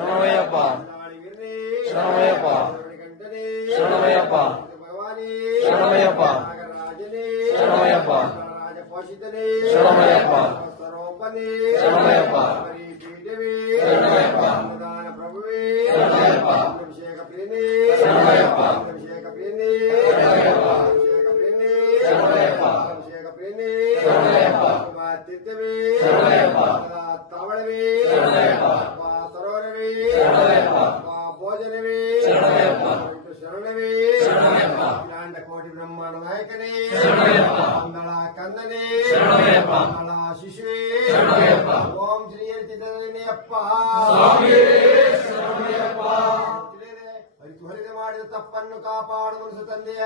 ಶರಣಮಯ್ಯಪ್ಪ ಶರಣಮಯ್ಯಪ್ಪ ಶರಣಮಯ್ಯಪ್ಪ ಶರಣಮಯ್ಯಪ್ಪ ಶರಣಮಯ್ಯಪ್ಪ ಶರಣಮಯ್ಯಪ್ಪ ಶರಣಮಯ್ಯಪ್ಪ ಶರಣಮಯ್ಯಪ್ಪ ಪ್ರಭುವೇ ಶರಣಮಯ್ಯಪ್ಪ ಶರಣಮಯ್ಯಪ್ಪ ಶರಣಮಯ್ಯಪ್ಪ ಶರಣಮಯ್ಯಪ್ಪ ತಾವಳವೇ ಸರೋವರವೇ ಭೋಜನವೇ ಶರಣವೇ ಅಖಿಲಾಂಡ ಕೋಟಿ ಬ್ರಹ್ಮಾಂಡ ನಾಯಕನೇ ಮಂಗಳ ಕಂದನೇ ಮಂಗಳ ಶಿಶುವೇ ಓಂ ಶ್ರೀ ಚಿತ್ರಪ್ಪ ಹರಿದು ಮಾಡಿದ ತಪ್ಪನ್ನು ಕಾಪಾಡು ಮನಸ್ಸು ತಂದೆಯ